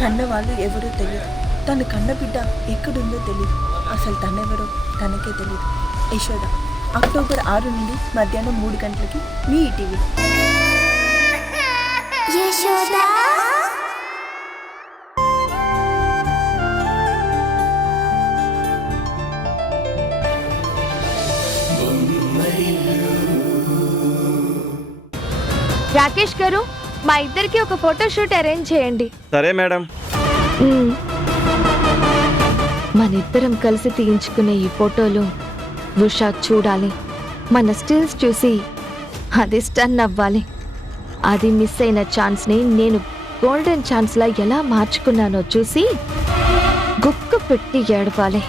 కన్న వాళ్ళు ఎవరో తెలియదు, తను కన్న బిడ్డ ఎక్కడుందో తెలియదు, అసలు తనెవరో తనకే తెలియదు. యశోద అక్టోబర్ 6 నుండి మధ్యాహ్నం 3 గంటలకి మీ ఈటీవీ. రాకేష్ గారు, మా ఇద్దరికి ఒక ఫోటోషూట్ అరేంజ్ చేయండి. సరే మేడం. మనిద్దరం కలిసి తీయించుకునే ఈ ఫోటోలు ఉషా చూడాలి. మన స్టిల్స్ చూసి అది స్టన్ అవ్వాలి. అది మిస్ అయిన ఛాన్స్ని నేను గోల్డెన్ ఛాన్స్లా ఎలా మార్చుకున్నానో చూసి గుక్క పెట్టి ఏడవాలి.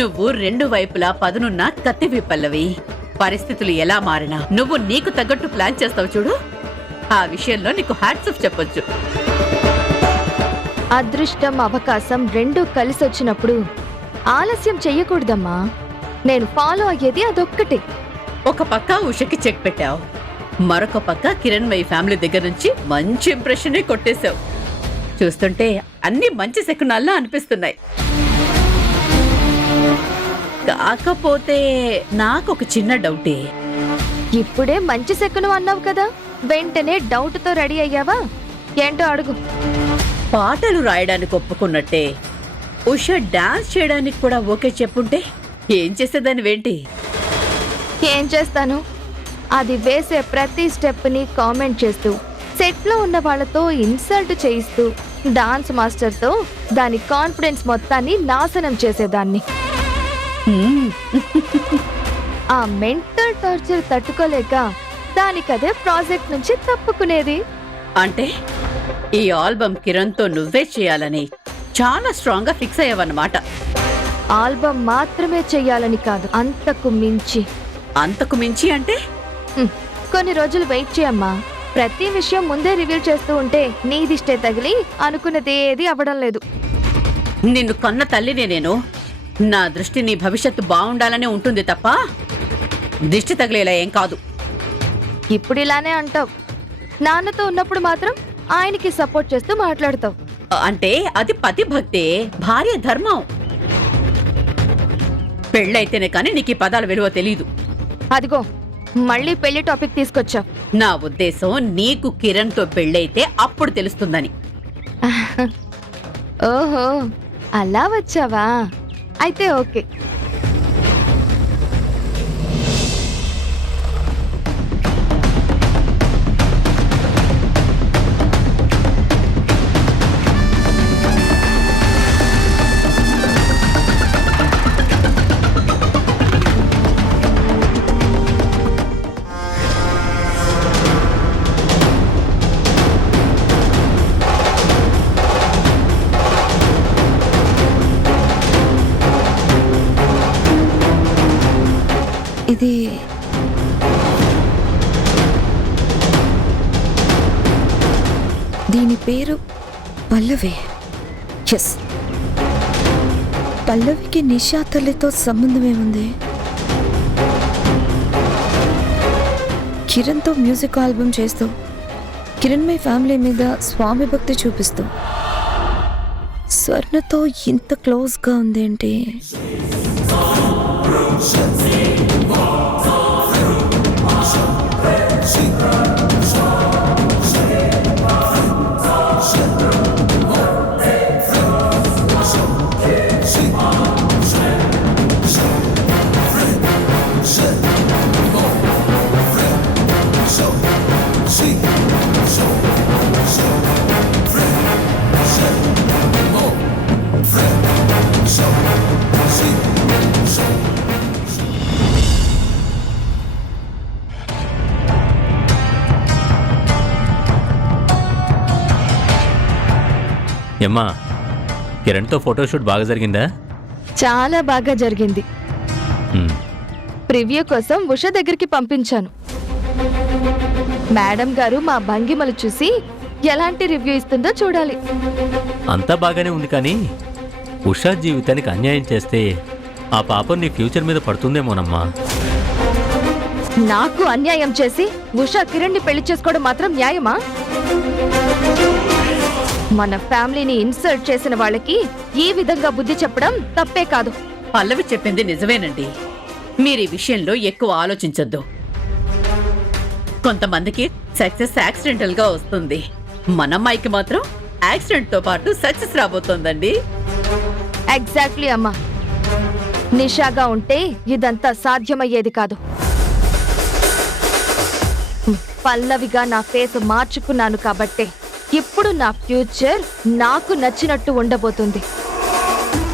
నువ్వు రెండు వైపులా పదునున్న కత్తివి పల్లవి. పరిస్థితులు ఎలా మారినా నువ్వు నీకు తగ్గట్టు ప్లాన్ చేస్తావు చూడు. ఆ విషయంలో నీకు హ్యాట్స్ ఆఫ్ చెప్పొచ్చు. అదృష్టం అవకాశం రెండూ కలిసి వచ్చినప్పుడు ఆలస్యం చెయ్యకూడదమ్మా. నేను ఫాలో అయ్యేది అదొక్కటే. ఒక పక్క ఉషకి చెక్ పెట్టావు, మరొక పక్క కిరణ్మయి ఫ్యామిలీ దగ్గర నుంచి మంచి ఇంప్రెషనే కొట్టేశావు. చూస్తుంటే అన్ని మంచి శకునాల్లా అనిపిస్తున్నాయి. కాకపోతే నాకొక చిన్న డౌటే. ఇప్పుడే మంచి శకునం అన్నావు కదా, వెంటనే డౌట్ తో రెడీ అయ్యావా? ఏంటో అడుగు. పాటలు రాయడానికి ఒప్పుకున్నట్టే ఉష డాన్స్ చేయడానికి కూడా ఓకే చెప్పుంటే ఏం చేసేదానివేంటి? ఏం చేస్తాను, అది వేసే ప్రతి స్టెప్ ని కామెంట్ చేస్తూ, సెట్ లో ఉన్న వాళ్ళతో ఇన్సల్ట్ చేయిస్తూ, డాన్స్ మాస్టర్ తో దాని కాన్ఫిడెన్స్ మొత్తాన్ని నాశనం చేసేదాన్ని. ఆ మెంటల్ టార్చర్ తట్టుకోలేక దానికదే ప్రాజెక్ట్ నుంచి తప్పుకునేది. అంటే ఈ ఆల్బమ్ కిరణ్ తో నువ్వే చేయాలని చాలా స్ట్రాంగ్ గా ఫిక్స్ అయ్యావన్నమాట. ఆల్బమ్ మాత్రమే చెయ్యాలని కాదు, అంతకు మించి. అంతకు మించి అంటే? కొన్ని రోజులు వెయిట్ చేయమ్మా. ప్రతి విషయం ముందే రివీల్ చేస్తూ ఉంటే నీదిష్టే తగిలి అనుకున్నది ఏది అవ్వడం లేదు. నిన్ను కన్న తల్లినే నేను. నా దృష్టి నీ భవిష్యత్తు బాగుండాలనే ఉంటుంది తప్ప దిష్టి తగిలేలా ఏం కాదు. ఇప్పుడు ఇలానే అంటావు, నాన్నతో ఉన్నప్పుడు మాత్రం ఆయనకి సపోర్ట్ చేస్తూ మాట్లాడతావు. అంటే అది పతి భక్తే, భార్య ధర్మం. పెళ్ళైతేనే కానీ నీకు ఈ పదాల విలువ తెలీదు. అదిగో మళ్ళీ పెళ్లి టాపిక్ తీసుకొచ్చావు. నా ఉద్దేశం నీకు కిరణ్ తో పెళ్ళైతే అప్పుడు తెలుస్తుందని. ఓహో అలా వచ్చావా? అయితే ఓకే. దీని పేరు పల్లవి. ఎస్, పల్లవికి నిషా తల్లితో సంబంధం ఏముంది? కిరణ్తో మ్యూజిక్ ఆల్బమ్ చేస్తూ కిరణ్మయ్ ఫ్యామిలీ మీద స్వామి భక్తి చూపిస్తూ స్వర్ణతో ఇంత క్లోజ్గా ఉందేంటి? ఏమ్మా, కిరణ్తో ఫోటోషూట్ బాగా జరిగిందా? చాలా బాగా జరిగింది. హ్మ్. ప్రివ్యూ కోసం ఉష దగ్గరికి పంపించాను. మేడం గారు మా భంగిమలు చూసి ఎలాంటి రివ్యూ ఇస్తుందో చూడాలి. అంతా బాగానే ఉంది, కానీ ఉషా జీవితానికి అన్యాయం చేస్తే ఆ పాపం నీ ఫ్యూచర్ మీద పడుతుందేమోనమ్మా. నాకు అన్యాయం చేసి ఉషా కిరణ్ ని పెళ్లి చేసుకోవడం మాత్రం న్యాయమా? మన ఫ్యామిలీని ఇన్సల్ట్ చేసిన వాళ్ళకి ఈ విధంగా బుద్ధి చెప్పడం తప్పే కాదు. పల్లవి చెప్పింది నిజమేనండి. మీరు ఈ విషయంలో ఎక్కువ ఆలోచించొద్దు. కొంతమందికి సక్సెస్ యాక్సిడెంటల్ గా వస్తుంది. మన అమ్మాయికి మాత్రం యాక్సిడెంట్ తో పాటు సక్సెస్ రాబోతోందండి. ఎగ్జాక్ట్లీ అమ్మా. నిషాగా ఉంటే ఇదంతా సాధ్యమయ్యేది కాదు. పల్లవిగా నా ఫేస్ మార్చుకున్నాను కాబట్టే ఇప్పుడు నా ఫ్యూచర్ నాకు నచ్చినట్టు ఉండబోతుంది.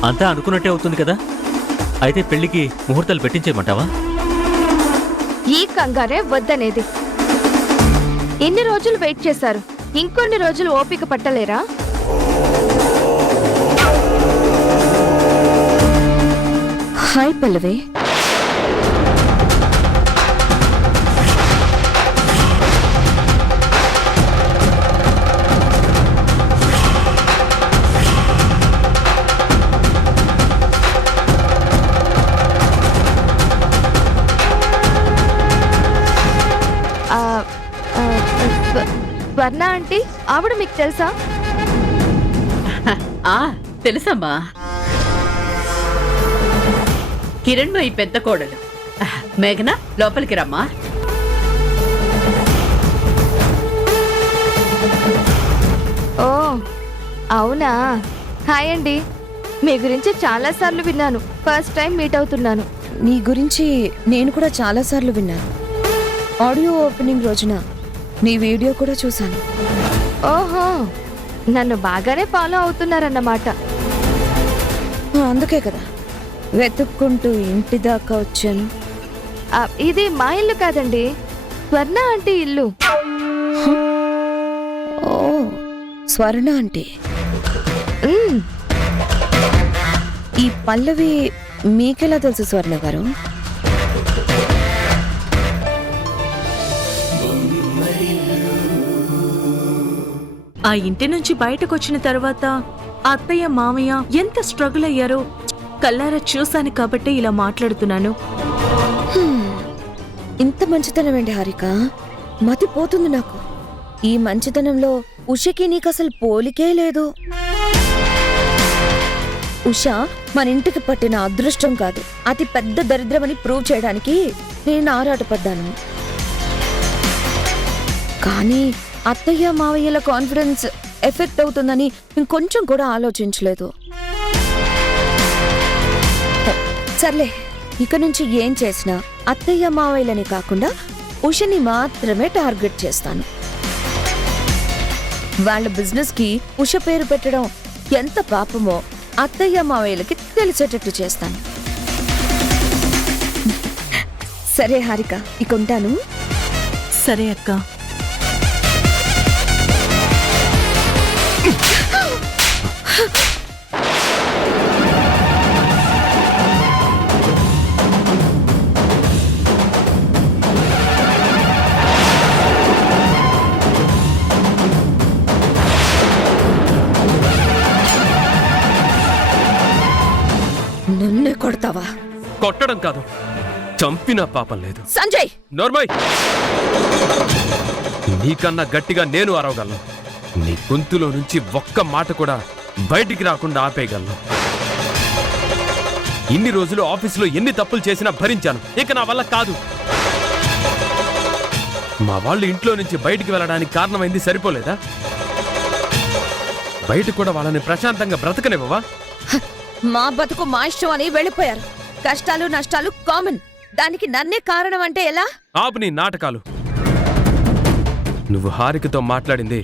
అంతా అనుకున్నట్టే అవుతుంది కదా. అయితే పెళ్లికి ముహూర్తాలు పెట్టించేయమంటావా? ఈ కంగారే వద్దనేది. ఎన్ని రోజులు వెయిట్ చేశారు, ఇంకొన్ని రోజులు ఓపిక పట్టలేరా? హాయ్ పల్లవి. స్వర్ణ ఆంటీ, ఆవిడ మీకు తెలుసా? తెలుసమ్మా, కిరణ్మయి పెద్ద కోడలు. మేఘన, లోపలికి రమ్మా. ఓ అవునా. హాయ్ అండి. మీ గురించి చాలా సార్లు విన్నాను. ఫస్ట్ టైం మీట్ అవుతున్నాను. నీ గురించి నేను కూడా చాలాసార్లు విన్నాను. ఆడియో ఓపెనింగ్ రోజున నీ వీడియో కూడా చూశాను. ఓహో, నన్ను బాగానే ఫాలో అవుతున్నారన్నమాట. అందుకే కదా వెతుక్కుంటూ ఇంటి దాకా వచ్చాను. ఇది మా ఇల్లు కాదండి, స్వర్ణ ఆంటీ ఇల్లు. ఓ, స్వర్ణ ఆంటీ. ఈ పల్లవి మీకెలా తెలుసు స్వర్ణ గారు? ఆ ఇంటి నుంచి బయటకొచ్చిన తర్వాత అత్తయ్య మామయ్య ఎంత స్ట్రగుల్ అయ్యారో కల్లారా చూశాను కాబట్టి ఇలా మాట్లాడుతున్నాను. ఇంత మంచితనం ఏంటి హారిక? మతిపోతుంది నాకు. ఈ మంచితనంలో ఉషకి నీకు అసలు పోలికే లేదు. ఉష మన ఇంటికి పట్టిన అదృష్టం కాదు, అతి పెద్ద దరిద్రమని ప్రూవ్ చేయడానికి నేను ఆరాటపడ్డాను. కానీ అత్తయ్య మావయ్యల కాన్ఫిడెన్స్ ఎఫెక్ట్ అవుతుందని ఇంకొంచెం కూడా ఆలోచించలేదు. సర్లే, ఇక నుంచి ఏం చేసినా అత్తయ్య మావయ్యలని కాకుండా ఉషని మాత్రమే టార్గెట్ చేస్తాను. వాళ్ళ బిజినెస్ కి ఉష పేరు పెట్టడం ఎంత పాపమో అత్తయ్య మావయ్యలకి తెలిసేటట్టు చేస్తాను. సరే హారిక, ఇక ఉంటాను. సరే అక్క. కొడతావా? కొట్టడం కాదు, చంపినా పాపం లేదు. సంజయ్, నోర్మయ్, నీకన్నా గట్టిగా నేను అరవగలను. నీ గొంతులో నుంచి ఒక్క మాట కూడా బయటికి రాకుండా ఆపేయగలను. ఇన్ని రోజులు ఆఫీసులో ఎన్ని తప్పులు చేసినా భరించాను, ఇక నా వల్ల కాదు. మా వాళ్ళు ఇంట్లో నుంచి బయటికి వెళ్ళడానికి కారణమైంది సరిపోలేదా? బయట కూడా వాళ్ళని ప్రశాంతంగా బ్రతకనివ్వవా? మా బతుకు మా ఇష్టం అని వెళ్ళిపోయారు. కష్టాలు నష్టాలు కామన్, దానికి నన్నే కారణం అంటే ఎలా? ఆపు నీ నాటకాలు. నువ్వు హారికతో మాట్లాడింది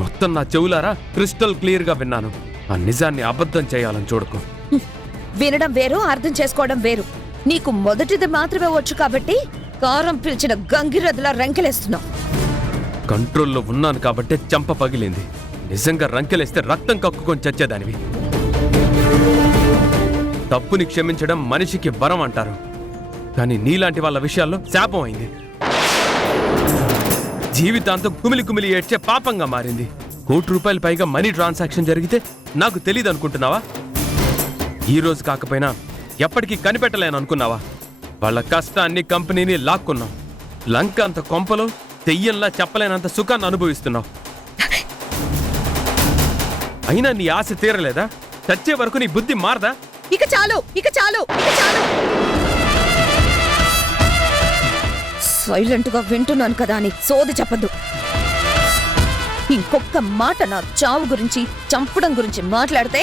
మొత్తం నా చెవులారా క్రిస్టల్ క్లియర్ గా విన్నాను. ఆ నిజాన్ని అబద్ధం చేయాలని చూడకు. వినడం వేరు, అర్థం చేసుకోవడం వేరు. నీకు మొదటిది మాత్రమే వచ్చు కాబట్టి కారం పిలిచిన గంగిరదులా రంకెలేస్తున్నావు. కంట్రోల్లో ఉన్నాను కాబట్టే చంప పగిలింది. నిజంగా రంకెలేస్తే రక్తం కక్కుకొని చచ్చేదానివి. తప్పుని క్షమించడం మనిషికి వరం అంటారు, కానీ నీలాంటి వాళ్ళ విషయాల్లో శాపం అయింది. జీవితాంతం కుమిలి కుమిలి ఏడ్చే పాపంగా మారింది. ₹1,00,00,000 పైగా మనీ ట్రాన్సాక్షన్ జరిగితే నాకు తెలియదు అనుకుంటున్నావా? ఈ రోజు కాకపోయినా ఎప్పటికీ కనిపెట్టలేను అనుకున్నావా? వాళ్ళ కష్టాన్ని కంపెనీని లాక్కున్నావు. లంక అంత కొంపలో తెయ్యంలా చెప్పలేనంత సుఖాన్ని అనుభవిస్తున్నావు. అయినా నీ ఆశ తీరలేదా? చచ్చే వరకు నీ బుద్ధి మారదా? ఇక చాలు, ఇక చాలు, ఇక చాలు. సైలెంట్ గా వింటున్నాను కదా అని సోది చెప్పద్దు. ఇంకొక మాట నా చావు గురించి, చంపడం గురించి మాట్లాడితే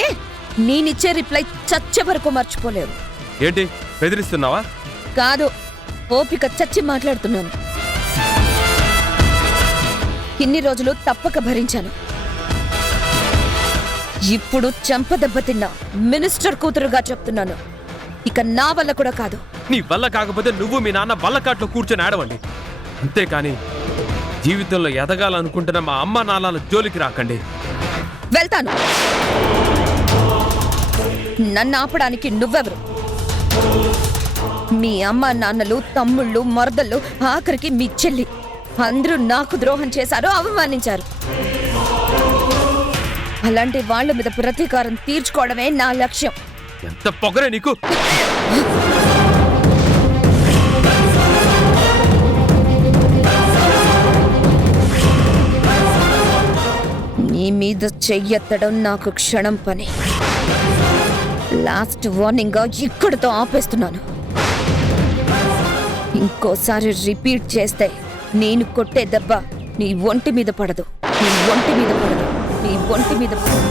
నేనిచ్చే రిప్లై చచ్చే వరకు మర్చిపోలేవు. ఏంటి బెదిరిస్తున్నావా? కాదు, ఓపిక చచ్చి మాట్లాడుతున్నాను. ఇన్ని రోజులు తప్పక భరించాను. ఇప్పుడు చెంపదెబ్బ తిన్నా మినిస్టర్ కూతురుగా చెప్తున్నాను, ఇక నా వల్ల కూడా కాదు. నీ వల్ల కాకపోతే నువ్వు మీ నాన్న వల్లకాట్లో కూర్చొని ఆడవండి. అంతేకాని జీవితంలో ఎదగాలనుకుంటున్న మా అమ్మ నాన్నల జోలికి రాకండి. వెళ్తాను. నన్ను ఆపడానికి నువ్వెవరు? మీ అమ్మ నాన్నలు, తమ్ముళ్ళు, మరదళ్ళు, ఆఖరికి మీ చెల్లి అందరూ నాకు ద్రోహం చేశారు, అవమానించారు. అలాంటి వాళ్ళ మీద ప్రతీకారం తీర్చుకోవడమే నా లక్ష్యం. ఎంత పొగరే నీకు! నీ మీద చెయ్యెత్తడం నాకు క్షణం పని. లాస్ట్ వార్నింగ్ గా ఇక్కడితో ఆపేస్తున్నాను. ఇంకోసారి రిపీట్ చేస్తే నేను కొట్టే దెబ్బ నీ ఒంటి మీద పడదు, నీ ఒంటి మీద పడదు, నీ ఒంటి మీద పడదు.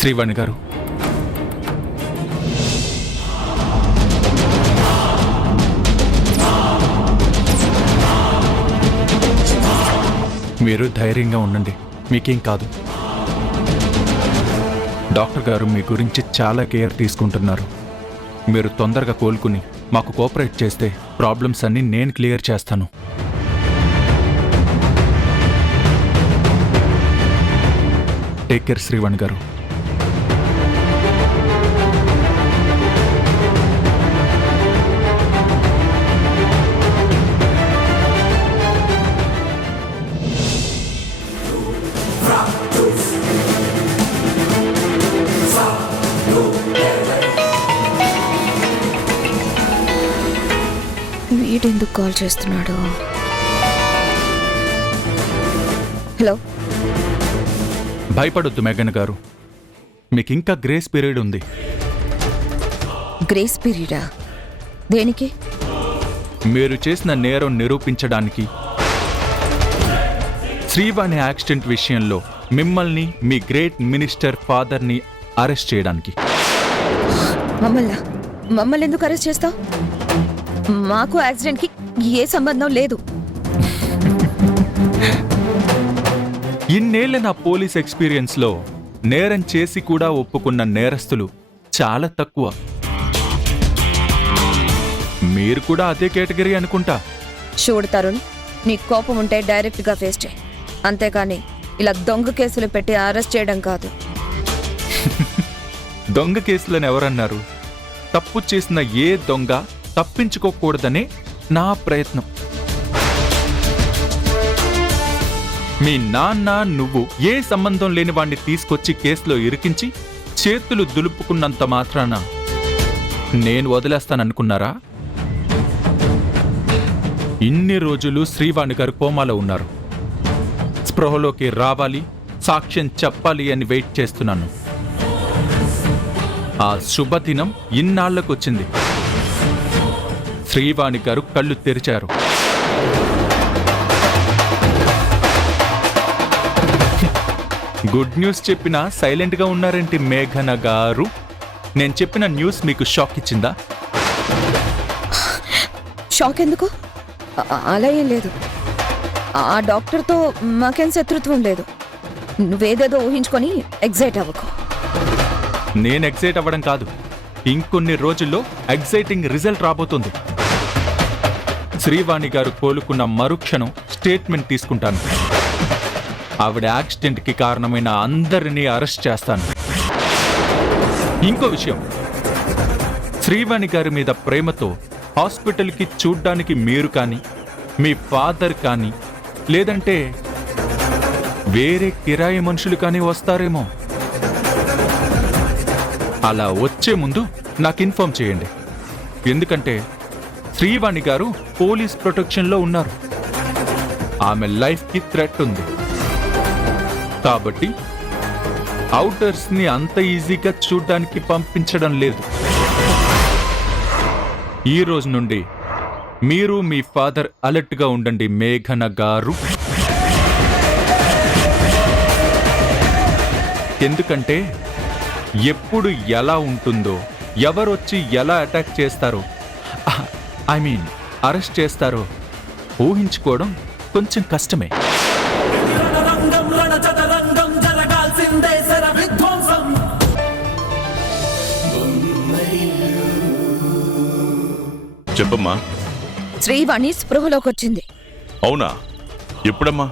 శ్రీవాణి గారు, మీరు ధైర్యంగా ఉండండి, మీకేం కాదు. డాక్టర్ గారు మీ గురించి చాలా కేర్ తీసుకుంటున్నారు. మీరు తొందరగా కోలుకుని మాకు కోఆపరేట్ చేస్తే ప్రాబ్లమ్స్ అన్నీ నేను క్లియర్ చేస్తాను. టేక్ కేర్ శ్రీవాణి గారు. వీడెందుకు కాల్ చేస్తున్నాడు? హలో. భయపడొద్దు మేఘన్ గారు, మీకు ఇంకా గ్రేస్ పీరియడ్ ఉంది. గ్రేస్ పీరియడా? దేనికి? మీరు చేసిన నేరం నిరూపించడానికి, శ్రీవాణి యాక్సిడెంట్ విషయంలో మిమ్మల్ని, మీ గ్రేట్ మినిస్టర్ ఫాదర్ని అరెస్ట్ చేయడానికి. మమ్మల్ని ఎందుకు అరెస్ట్ చేస్తావు? మాకు యాక్సిడెంట్కి ఏ సంబంధం లేదు. ఇన్నేళ్ల నా పోలీస్ ఎక్స్పీరియన్స్లో నేరం చేసి కూడా ఒప్పుకున్న నేరస్తులు చాలా తక్కువ. మీరు కూడా అదే కేటగిరీ అనుకుంటా. చూడు తరుణ్, నీ కోపం ఉంటే డైరెక్ట్గా ఫేస్ చేయి, అంతేకాని ఇలా దొంగ కేసులు పెట్టి అరెస్ట్ చేయడం కాదు. దొంగ కేసులను ఎవరన్నారు? తప్పు చేసిన ఏ దొంగ తప్పించుకోకూడదనే నా ప్రయత్నం. మీ నాన్న నువ్వు ఏ సంబంధం లేని వాణ్ణి తీసుకొచ్చి కేసులో ఇరికించి చేతులు దులుపుకున్నంత మాత్రాన నేను వదిలేస్తాననుకున్నారా? ఇన్ని రోజులు శ్రీవాణి గారు కోమాలో ఉన్నారు. స్పృహలోకి రావాలి, సాక్ష్యం చెప్పాలి అని వెయిట్ చేస్తున్నాను. ఆ శుభదినం ఇన్నాళ్లకొచ్చింది. శ్రీవాణి గారు కళ్ళు తెరిచారు. గుడ్ న్యూస్ చెప్పినా సైలెంట్గా ఉన్నారేంటి మేఘన గారు? నేను చెప్పిన న్యూస్ మీకు షాక్ ఇచ్చిందా? షాక్ ఎందుకు? అలా ఏం లేదు. ఆ డాక్టర్తో మాకేం శత్రుత్వం లేదు. నువ్వేదేదో ఊహించుకొని ఎగ్జైట్ అవ్వకు. నేను ఎగ్జైట్ అవ్వడం కాదు, ఇంకొన్ని రోజుల్లో ఎగ్జైటింగ్ రిజల్ట్ రాబోతుంది. శ్రీవాణి గారు కోలుకున్న మరుక్షణం స్టేట్మెంట్ తీసుకుంటాను. ఆవిడ యాక్సిడెంట్కి కారణమైన అందరినీ అరెస్ట్ చేస్తాను. ఇంకో విషయం, శ్రీవాణి గారి మీద ప్రేమతో హాస్పిటల్కి చూడ్డానికి మీరు కానీ, మీ ఫాదర్ కానీ, లేదంటే వేరే కిరాయి మనుషులు కానీ వస్తారేమో. అలా వచ్చే ముందు నాకు ఇన్ఫార్మ్ చేయండి. ఎందుకంటే శ్రీవాణి గారు పోలీస్ ప్రొటెక్షన్లో ఉన్నారు. ఆమె లైఫ్కి థ్రెట్ ఉంది. కాబట్టి అవుటర్స్ని అంత ఈజీగా చూడ్డానికి పంపించడం లేదు. ఈ రోజు నుండి మీరు మీ ఫాదర్ అలర్ట్గా ఉండండి మేఘన గారు. ఎందుకంటే ఎప్పుడు ఎలా ఉంటుందో, ఎవరొచ్చి ఎలా అటాక్ చేస్తారో, ఐ మీన్ అరెస్ట్ చేస్తారో ఊహించుకోవడం కొంచెం కష్టమే. చెప్పమ్మా. శ్రీవాణి స్పృహలోకి వచ్చింది. అవునా? ఎప్పుడమ్మా?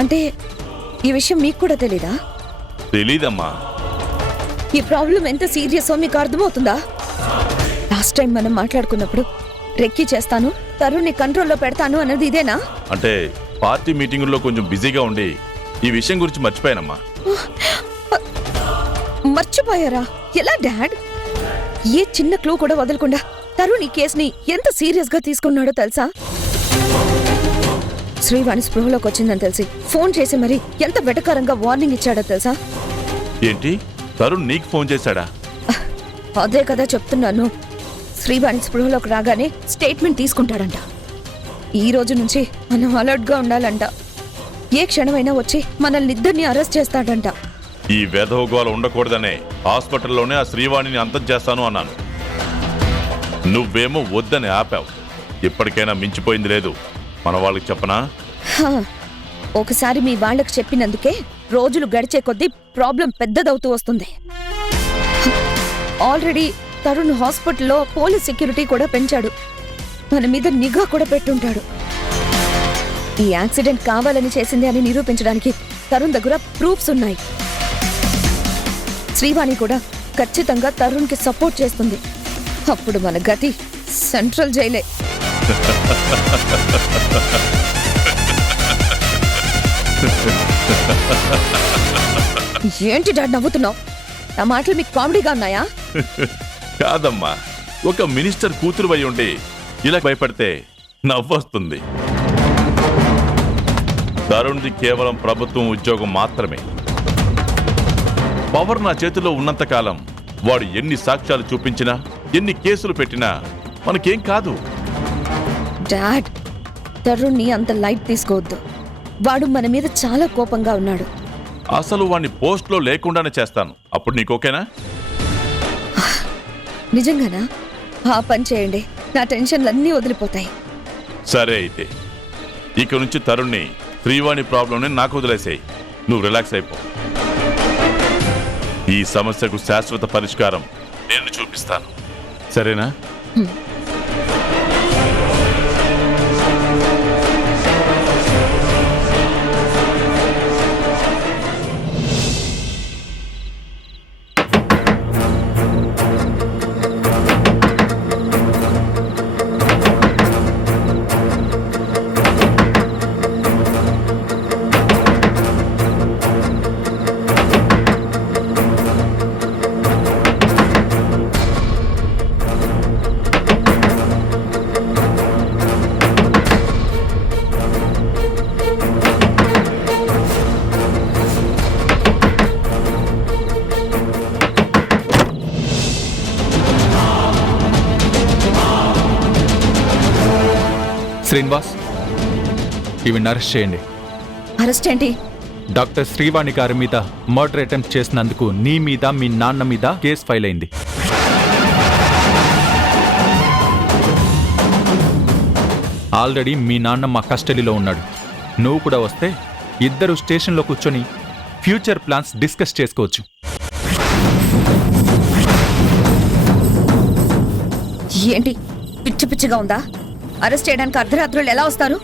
అంటే ఈ విషయం మీకు కూడా తెలీదా? తెలీదమ్మా. ఈ ప్రాబ్లం ఎంత సీరియసో మీకు అర్థమవుతుందా? లాస్ట్ టైం మనం మాట్లాడుకున్నప్పుడు రెక్కి చేస్తాను, తరుణ్ని కంట్రోల్లో పెడతాను అన్నది ఇదేనా? అంటే పార్టీ మీటింగుల్లో కొంచెం బిజీగా ఉండి ఈ విషయం గురించి మర్చిపోయానమ్మా. మర్చిపోయారా? ఎలా డాడ్? ఏ చిన్న క్లూ కూడా వదలకుండా తరుణ్ ఈ కేసుని ఎంత సీరియస్ గా తీసుకున్నాడో తెలుసా? శ్రీవాణి స్పృహలోకి వచ్చిందని తెలిసి ఫోన్ చేసి మరి ఎంత వెటకారంగా వార్నింగ్ ఇచ్చాడో తెలుసా? ఏంటి, తరుణ్ నీకు ఫోన్ చేశాడా? అదే కదా చెప్తున్నాను. శ్రీవాణి స్పృహలోకి రాగానే స్టేట్మెంట్ తీసుకుంటాడంట. ఈ రోజు నుంచి మనం అలర్ట్ గా ఉండాలంట. ఏ క్షణమైనా వచ్చి మనల్ని ఇద్దరిని అరెస్ట్ చేస్తాడంట. ఈ వేధోగోళ ఉండకూడదనే హాస్పిటల్లోనే ఆ శ్రీవాణిని అంతం చేస్తాను అన్నాను. నువ్వేమో వద్దని ఆపావు. ఇప్పటికైనా మించిపోయింది లేదు. మన వాళ్ళకి చెప్పనా? ఒకసారి మీ వాళ్ళకి చెప్పినందుకే రోజులు గడిచే కొద్దీ ప్రాబ్లం పెద్దదవుతూ వస్తుంది. ఆల్రెడీ తరుణ్ హాస్పిటల్లో పోలీస్ సెక్యూరిటీ కూడా పెంచాడు. మన మీద నిఘా కూడా పెట్టుంటాడు. ఈ యాక్సిడెంట్ కావాలని చేసింది అని నిరూపించడానికి తరుణ్ దగ్గర ప్రూఫ్స్ ఉన్నాయి. శ్రీవాణి కూడా ఖచ్చితంగా తరుణ్కి సపోర్ట్ చేస్తుంది. అప్పుడు మన గతి సెంట్రల్ జైలే. ఏంటి డాడ్ నవ్వుతున్నావు? నా మాటలు మీకు కామెడీగా ఉన్నాయా? కాదమ్మా, ఒక మినిస్టర్ కూతురు అయి ఉండి ఇలా భయపడితే నవ్వొస్తుంది. తరుణ్ది కేవలం ప్రభుత్వం ఉద్యోగం మాత్రమే. పవర్ నా చేతిలో ఉన్నంతకాలం వాడు ఎన్ని సాక్ష్యాలు చూపించినా, ఎన్ని కేసులు పెట్టినా మనకేం కాదు. డాడ్, తరుణ్ని అంత లైట్ తీసుకోవద్దు. వాడు మన మీద చాలా కోపంగా ఉన్నాడు. అసలు వాడిని పోస్ట్లో లేకుండానే చేస్తాను. అప్పుడు నీకు ఓకేనా? నిజంగానా? ఆ పని చేయండి, నా టెన్షన్లన్నీ వదిలిపోతాయి. సరే అయితే ఇక నుంచి తరుణ్ని, శ్రీవాణి ప్రాబ్లంని నాకు వదిలేసేయి. నువ్వు రిలాక్స్ అయిపో. ఈ సమస్యకు శాశ్వత పరిష్కారం నేను చూపిస్తాను. సరేనా? శ్రీనివాస్, ఇవి అరెస్ట్ చేయండి. అరెస్ట్ ఏంటి? డాక్టర్ శ్రీవాణి గారి మీద మర్డర్ అటెంప్ట్ చేసినందుకు నీ మీద మీ నాన్న మీద కేసు ఫైల్ అయింది. ఆల్రెడీ మీ నాన్న మా కస్టడీలో ఉన్నాడు. నువ్వు కూడా వస్తే ఇద్దరు స్టేషన్లో కూర్చొని ఫ్యూచర్ ప్లాన్స్ డిస్కస్ చేసుకోవచ్చు. ఏంటి పిచ్చి పిచ్చిగా ఉందా? అరెస్ట్ చేయడానికి అర్ధరాత్రులు ఎలా వస్తారు?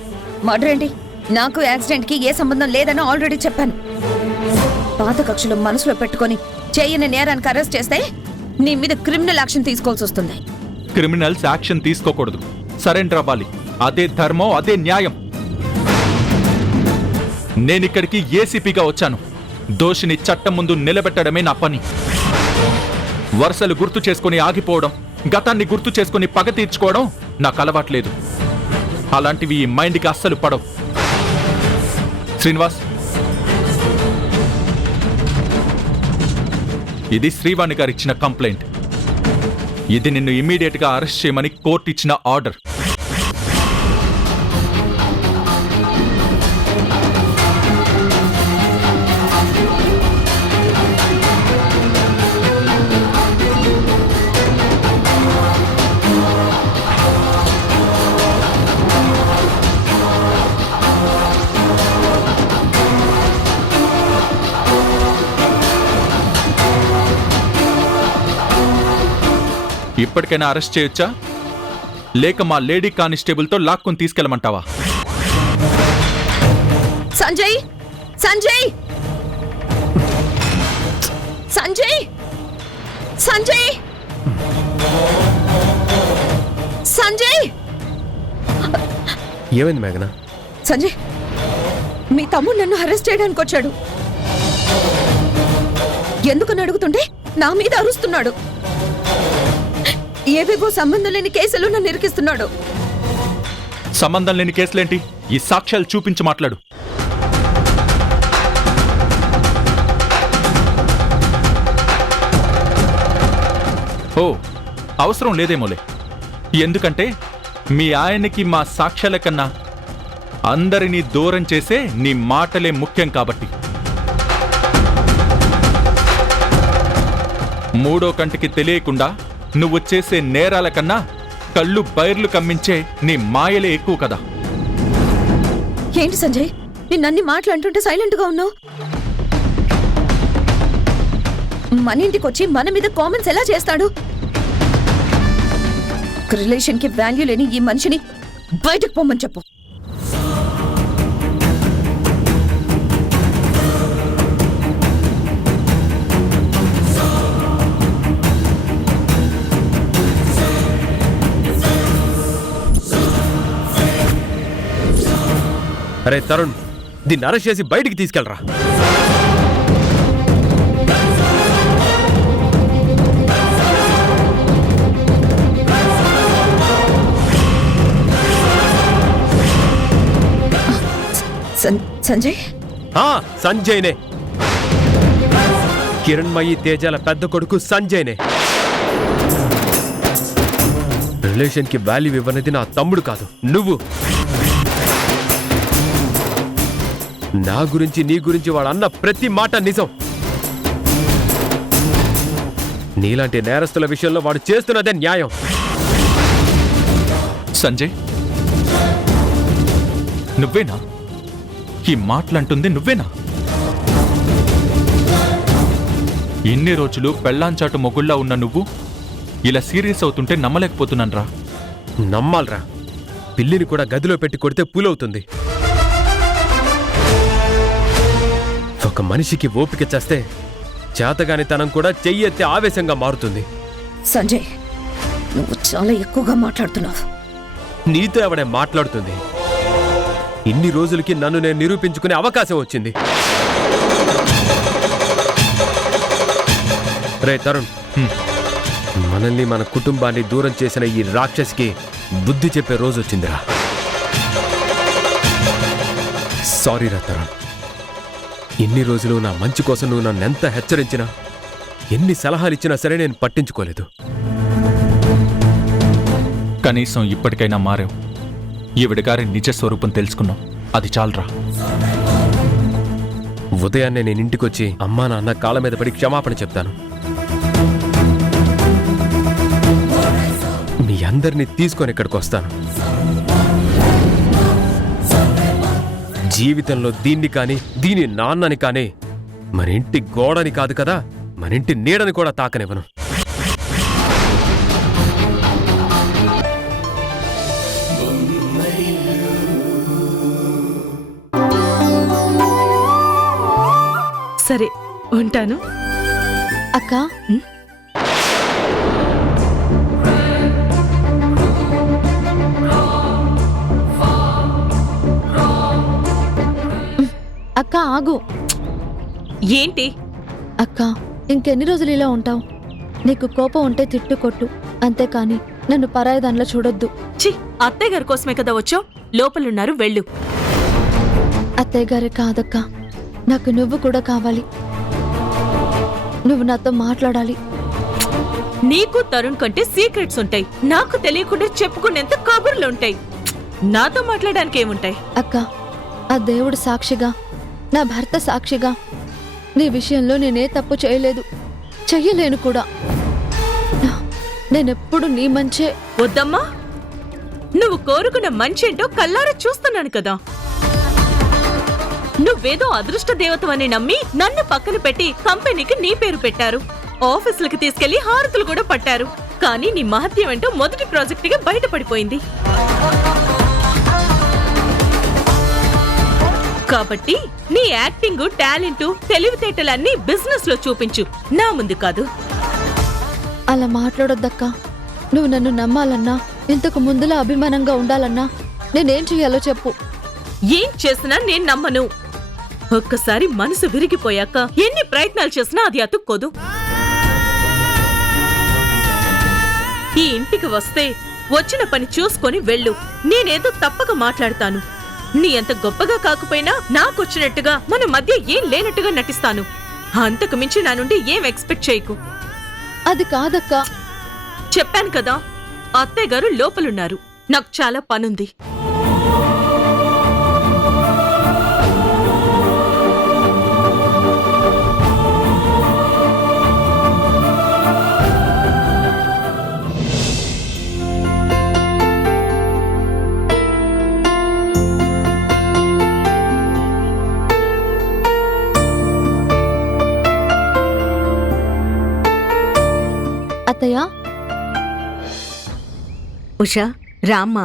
మర్డర్ ఏంటి? నాకు యాక్సిడెంట్కి ఏ సంబంధం లేదని ఆల్రెడీ చెప్పాను. పాత కక్షలు మనసులో పెట్టుకొని చేయని నేరానికి అరెస్ట్ చేస్తే నీ మీద క్రిమినల్ యాక్షన్ తీసుకోవాల్సి వస్తుంది. క్రిమినల్స్ యాక్షన్ తీసుకోకూడదు, సరెండర్ అవ్వాలి. అదే ధర్మం, అదే న్యాయం. నేనిక్కడికి ఏసీపీగా వచ్చాను. దోషిని చట్టం ముందు నిలబెట్టడమే నా పని. వరుసలు గుర్తు చేసుకుని ఆగిపోవడం, గతాన్ని గుర్తు చేసుకుని పగ తీర్చుకోవడం నాకు అలవాట్లేదు. అలాంటివి ఈ మైండ్కి అస్సలు పడవు. శ్రీనివాస్, ఇది శ్రీవాణి గారు ఇచ్చిన కంప్లైంట్. ఇది నిన్ను ఇమ్మీడియట్గా అరెస్ట్ చేయమని కోర్టు ఇచ్చిన ఆర్డర్. ఇప్పటికైనా అరెస్ట్ చేయొచ్చా, లేక మా లేడీ కానిస్టేబుల్తో లాక్కుని తీసుకెళ్ళమంటావా? సంజయ్, సంజయ్, సంజయ్, సంజయ్, సంజయ్. ఏమైంది మేఘనా? సంజయ్, మీ తమ్ముడు నన్ను అరెస్ట్ చేయడానికి వచ్చాడు. ఎందుకని అడుగుతుంటే నా మీద అరుస్తున్నాడు. ఏవేవో సంబంధం లేని కేసులు నన్ను ఇరికిస్తున్నాడు. సంబంధం లేని కేసులేంటి? ఈ సాక్ష్యాలు చూపించి మాట్లాడు. ఓ, అవసరం లేదేమోలే. ఎందుకంటే మీ ఆయనకి మా సాక్ష్యాల కన్నా అందరినీ దూరం చేసే నీ మాటలే ముఖ్యం కాబట్టి. మూడో కంటికి తెలియకుండా నువ్వు చేసే నేరాల కన్నా కళ్ళు బైర్లు కమ్మించే నీ మాయలే ఎక్కువ కదా. ఏంటి సంజయ్, నిన్నన్ని మాట్లాడుతుంటే సైలెంట్ గా ఉన్నావు? మన ఇంటికి వచ్చి మన మీద కామెంట్స్ ఎలా చేస్తాడు? రిలేషన్ కి వాల్యూ లేని ఈ మనిషిని బయటకు పొమ్మని చెప్పు. అరే తరుణ్, దీన్ని అరెస్ట్ చేసి బయటికి తీసుకెళ్ళరా. సంజయ్? సంజయ్నే. కిరణ్మయి తేజాల పెద్ద కొడుకు సంజయ్నే. రిలేషన్ కి వాల్యూ ఇవ్వనది నా తమ్ముడు కాదు, నువ్వు. నా గురించి నీ గురించి వాడు అన్న ప్రతి మాట నిజం. నీలాంటి నేరస్తుల విషయంలో వాడు చేస్తున్నదే న్యాయం. సంజయ్, నువ్వేనా ఈ మాటలంటుంది? నువ్వేనా ఇన్ని రోజులు పెళ్ళాంచాటు మొగుళ్ళా ఉన్న నువ్వు ఇలా సీరియస్ అవుతుంటే నమ్మలేకపోతున్నాను రా. నమ్మాలరా. పిల్లిని కూడా గదిలో పెట్టి కొడితే పూలవుతుంది. ఒక మనిషికి ఓపిక చేస్తే చేతగానితనం కూడా చెయ్యెత్తే ఆవేశంగా మారుతుంది. సంజయ్, నువ్వు చాలా ఎక్కువగా మాట్లాడుతున్నావు. నీతో ఎవడే మాట్లాడుతుంది? ఇన్ని రోజులకి నన్ను నేను నిరూపించుకునే అవకాశం వచ్చింది. రే తరుణ్, మనల్ని మన కుటుంబాన్ని దూరం చేసిన ఈ రాక్షసికి బుద్ధి చెప్పే రోజు వచ్చిందిరా. సారీ రా తరుణ్. ఇన్ని రోజులు నా మంచి కోసం నువ్వు నన్ను ఎంత హెచ్చరించినా, ఎన్ని సలహాలు ఇచ్చినా సరే నేను పట్టించుకోలేదు. కనీసం ఇప్పటికైనా మారావు. ఈవిడ గారి నిజ స్వరూపం తెలుసుకున్నావు, అది చాలరా. ఉదయాన్నే నేను ఇంటికొచ్చి అమ్మా నాన్న కాళ్ళ మీద పడి క్షమాపణ చెప్తాను. మీ అందరినీ తీసుకొని ఇక్కడికి వస్తాను. జీవితంలో దీన్ని కానీ దీని నాన్నని కానీ మన ఇంటి గోడని కాదు కదా, మన ఇంటి నీడని కూడా తాకనివ్వను. సరే, ఉంటాను. అక్క, అక్క ఆగు. ఏంటి? అక్క, ఇంకెన్ని రోజులు ఇలా ఉంటావు? నీకు కోపం ఉంటే తిట్టు కొట్టు, అంతేకాని నన్ను పరాయి దానిలో చూడొద్దు. చి, అత్తయ్య గారి కోసమే కదా వచ్చావు. లోపలున్నారు, వెళ్ళు. అత్తయ్య గారే కాదక్క, నాకు నువ్వు కూడా కావాలి. నువ్వు నాతో మాట్లాడాలి. నీకు తరుణ్ కంటే సీక్రెట్స్ ఉంటాయి. నాకు తెలియకుండా చెప్పుకునేంత కబుర్లుంటాయి. నాతో మాట్లాడడానికి ఏముంటాయి? అక్క, ఆ దేవుడు సాక్షిగా, నా భర్త సాక్షిగా, నీ విషయంలో నేనే తప్పు చేయలేదు, చెయ్యలేను కూడా. నేనెప్పుడు నీ మంచే. వద్దమ్మా, నువ్వు కోరుకున్న మంచేంటో కల్లారా చూస్తున్నాను కదా. నువ్వేదో అదృష్ట దేవతవని నమ్మి నన్ను పక్కన పెట్టి కంపెనీకి నీ పేరు పెట్టారు. ఆఫీసులకి తీసుకెళ్లి హారతులు కూడా పట్టారు. కానీ నీ మహత్యం ఏంటో మొదటి ప్రాజెక్టుగా బయటపడిపోయింది. కాబట్టి నీ యాక్టింగ్, టాలెంట్, తెలివితేటలన్నీ బిజినెస్ లో చూపించు, నా ముందు కాదు. అలా మాట్లాడొద్దక్క. నువ్వు నన్ను నమ్మాలన్నా, ఇంతకు ముందులా అభిమానంగా ఉండాలన్నా నేనేం చెయ్యాలో చెప్పు. ఏం చేసినా నేను నమ్మను. ఒక్కసారి మనసు విరిగిపోయాక ఎన్ని ప్రయత్నాలు చేసినా అది అతుక్కోదు. ఈ ఇంటికి వస్తే వచ్చిన పని చూసుకొని వెళ్ళు. నేనేదో తప్పక మాట్లాడతాను. నీ అంత గొప్పగా కాకపోయినా నాకొచ్చినట్టుగా మన మధ్య ఏం లేనట్టుగా నటిస్తాను. అంతకు మించి నా నుండి ఏం ఎక్స్పెక్ట్ చేయకు. అది కాదక్క. చెప్పాను కదా, అత్తయ్య గారు లోపలున్నారు. నాకు చాలా పనుంది. అత్తయ్య, ఉషా, రామ్మా.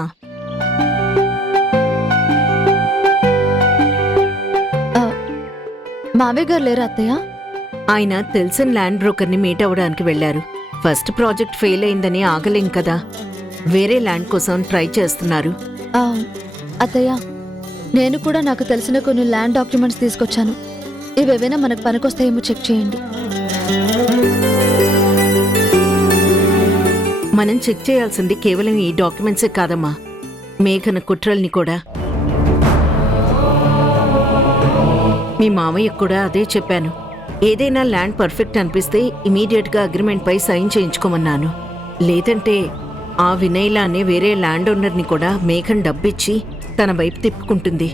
మావయ్య గారు లేరా అత్తయ్య? ఆయన తెలిసిన ల్యాండ్ బ్రోకర్ని మీట్ అవ్వడానికి వెళ్లారు. ఫస్ట్ ప్రాజెక్ట్ ఫెయిల్ అయిందని ఆగలేం కదా, వేరే ల్యాండ్ కోసం ట్రై చేస్తున్నారు. అత్తయ్య, నేను కూడా నాకు తెలిసిన కొన్ని ల్యాండ్ డాక్యుమెంట్స్ తీసుకొచ్చాను. ఇవేవైనా మనకు పనికొస్తాయేమో చెక్ చేయండి. మనం చెక్ చేయాల్సింది కేవలం ఈ డాక్యుమెంట్సే కాదమ్మా, మేఘన కుట్రల్ని కూడా. మీ మామయ్యకు కూడా అదే చెప్పాను. ఏదైనా ల్యాండ్ పర్ఫెక్ట్ అనిపిస్తే ఇమీడియట్గా అగ్రిమెంట్ పై సైన్ చేయించుకోమన్నాను. లేదంటే ఆ వినయ్లా అనే వేరే ల్యాండ్ ఓనర్ని కూడా మేఘన్ డబ్బిచ్చి తన వైపు తిప్పుకుంటుంది.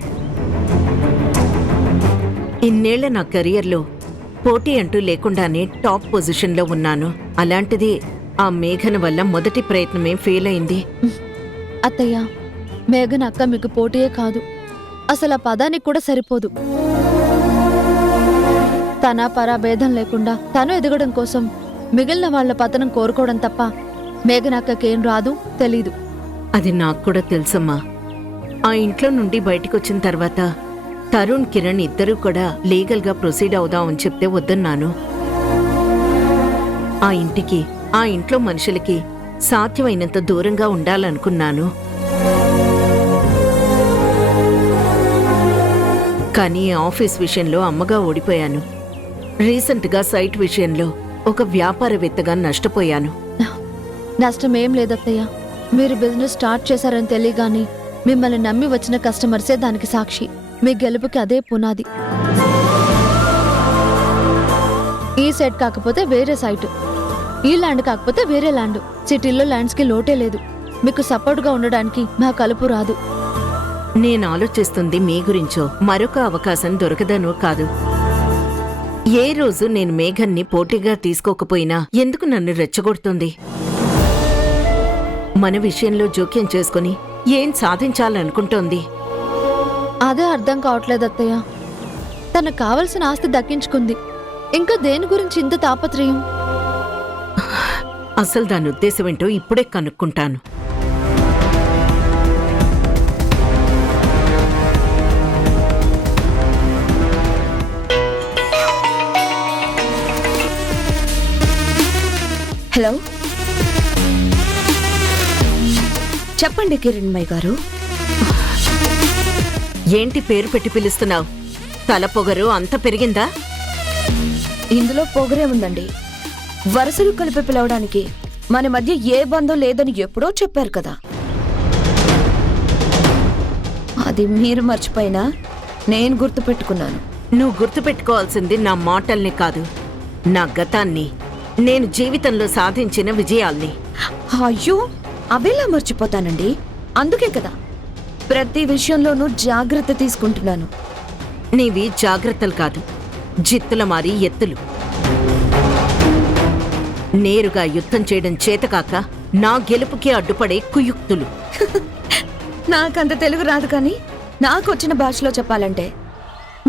ఇన్నేళ్ల నా కెరియర్లో పోటీ అంటూ లేకుండానే టాప్ పొజిషన్లో ఉన్నాను. అలాంటిది ఆ మేఘన వల్ల మొదటి ప్రయత్నమే ఫెయిల్ అయింది. అత్తయ్య, మేఘన అక్క మీకు పోటీయే కాదు, అసలు ఆ పదానికి కూడా సరిపోదు. తన పరా భేదం లేకుండా తను ఎదగడం కోసం మిగిలిన వాళ్ల పతనం కోరుకోవడం తప్ప మేఘనక్కకేం రాదు తెలీదు. అది నాకు కూడా తెలుసమ్మా. ఆ ఇంట్లో నుండి బయటకొచ్చిన తర్వాత తరుణ్, కిరణ్ ఇద్దరూ కూడా లీగల్గా ప్రొసీడ్ అవుదామని చెప్తే వద్దన్నాను. ఆ ఇంటికి, ఆ ఇంట్లో మనుషులకి సాధ్యమైనంత దూరంగా ఉండాలనుకున్నాను. కానీ ఆఫీస్ విషయంలో అమ్మగా ఓడిపోయాను. రీసెంట్గా సైట్ విషయంలో ఒక వ్యాపారవేత్తగా నష్టపోయాను. నష్టమేం లేదత్తయ్య. మీరు బిజినెస్ స్టార్ట్ చేశారని తెలియగాని మిమ్మల్ని నమ్మి వచ్చిన కస్టమర్సే దానికి సాక్షి. మీ గెలుపుకి అదే పునాది. ఈ సైట్ కాకపోతే వేరే సైట్, ఈ ల్యాండ్ కాకపోతే వేరే ల్యాండ్. సిటీలో ల్యాండ్స్కి లోటే లేదు. మీకు సపోర్ట్గా ఉండడానికి మా కలుపు రాదు. నేను ఆలోచిస్తుంది మీ గురించో, మరొక అవకాశం దొరకదనో కాదు. ఏ రోజు నేను మేఘన్ని పోటీగా తీసుకోకపోయినా ఎందుకు నన్ను రెచ్చగొడుతుంది? మన విషయంలో జోక్యం చేసుకుని ఏం సాధించాలనుకుంటోంది? అదే అర్థం కావట్లేదు అత్తయ్య. తనకు కావలసిన ఆస్తి దక్కించుకుంది, ఇంకా దేని గురించి ఇంత తాపత్రయం? అసలు దాని ఉద్దేశం ఏంటో ఇప్పుడే కనుక్కుంటాను. హలో, చెప్పండి కిరణ్మయ్య గారు. ఏంటి పేరు పెట్టి పిలుస్తున్నావు? తల పొగరు అంత పెరిగిందా? ఇందులో పొగరే ఉందండి. వరుసలు కలిపి పిలవడానికి మన మధ్య ఏ బంధం లేదని ఎప్పుడో చెప్పారు కదా. అది మీరు మర్చిపోయినా నేను గుర్తుపెట్టుకున్నాను. నువ్వు గుర్తుపెట్టుకోవాల్సింది నా మాటల్ని కాదు, నా గతాన్ని, నేను జీవితంలో సాధించిన విజయాల్ని. అయ్యో, అవేలా మర్చిపోతానండి. అందుకే కదా ప్రతి విషయంలోనూ జాగ్రత్త తీసుకుంటున్నాను. నీవి జాగ్రత్తలు కాదు, జిత్తుల మారి ఎత్తులు. నేరుగా యుద్ధం చేయడం చేతకాక నా గెలుపుకి అడ్డుపడే కుయుక్తులు. నాకంత తెలుగు రాదు, కానీ నాకు వచ్చిన భాషలో చెప్పాలంటే